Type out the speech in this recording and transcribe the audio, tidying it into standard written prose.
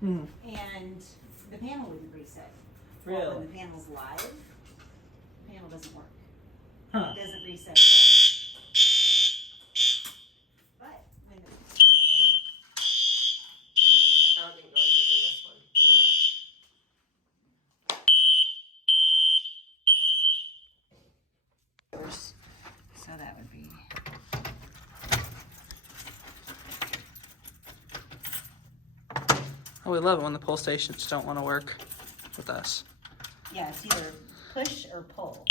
and the panel wouldn't reset. Really? Well, when the panel's live, the panel doesn't work. Huh. It doesn't reset at all. But when the I don't think noise is in this one. so that would be Oh, we love it when the pull stations don't want to work with us. yeah, it's either push or pull.